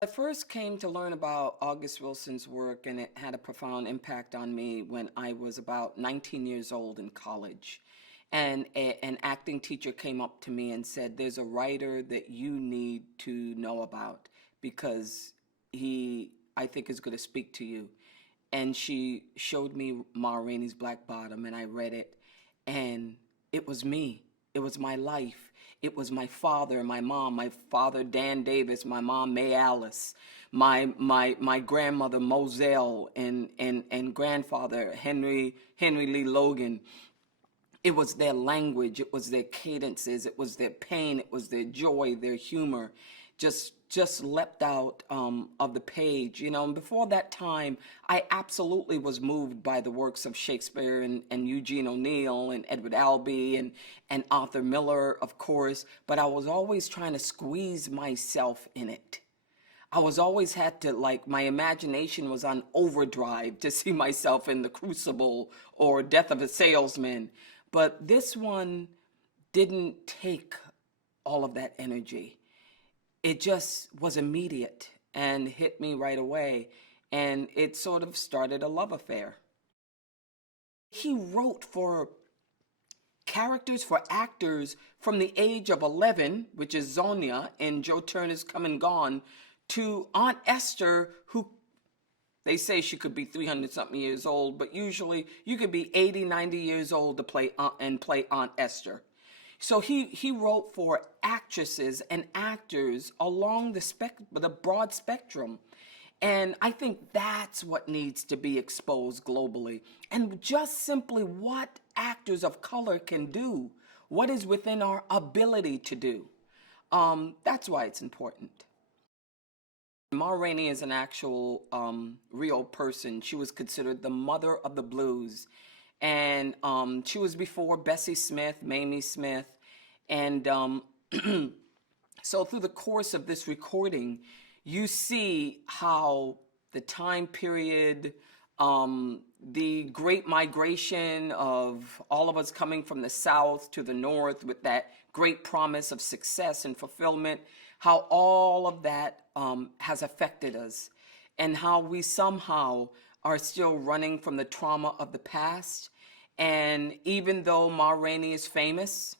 I first came to learn about August Wilson's work, and it had a profound impact on me when I was about 19 years old in college. And an acting teacher came up to me and said, "There's a writer that you need to know about because I think, is going to speak to you." And she showed me Ma Rainey's Black Bottom, and I read it, and it was me. It was my life. It was my father, my mom, my father Dan Davis, my mom May Alice, my grandmother Moselle, and grandfather Henry Lee Logan. It was their language, it was their cadences, it was their pain, it was their joy, their humor, just leapt out of the page, you know. And before that time, I absolutely was moved by the works of Shakespeare and Eugene O'Neill and Edward Albee and Arthur Miller, of course, but I was always trying to squeeze myself in it. I was always had to, like, my imagination was on overdrive to see myself in The Crucible or Death of a Salesman. But this one didn't take all of that energy. It just was immediate and hit me right away. And it sort of started a love affair. He wrote for characters, for actors from the age of 11, which is Zonia in Joe Turner's Come and Gone, to Aunt Esther, who they say she could be 300 something years old, but usually you could be 80, 90 years old to play Aunt Esther. So he wrote for actresses and actors along the broad spectrum. And I think that's what needs to be exposed globally. And just simply what actors of color can do, what is within our ability to do. That's why it's important. Ma Rainey is an actual real person. She was considered the mother of the blues. And she was before Bessie Smith, Mamie Smith. And so through the course of this recording, you see how the time period, the great migration of all of us coming from the South to the North with that great promise of success and fulfillment, how all of that has affected us, and how we somehow are still running from the trauma of the past. And even though Ma Rainey is famous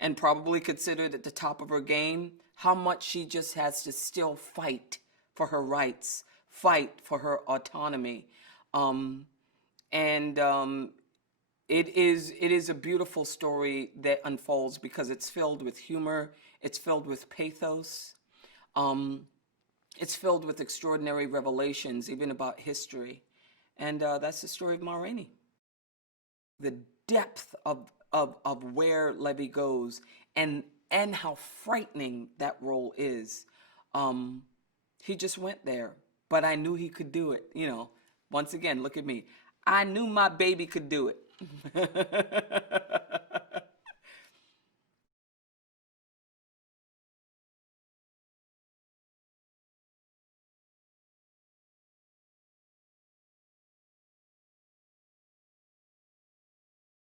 and probably considered at the top of her game, how much she just has to still fight for her rights, fight for her autonomy. And it is a beautiful story that unfolds because it's filled with humor, it's filled with pathos, it's filled with extraordinary revelations, even about history. And that's the story of Ma Rainey. The depth of where Levy goes, and how frightening that role is. He just went there, but I knew he could do it. You know, once again, look at me. I knew my baby could do it.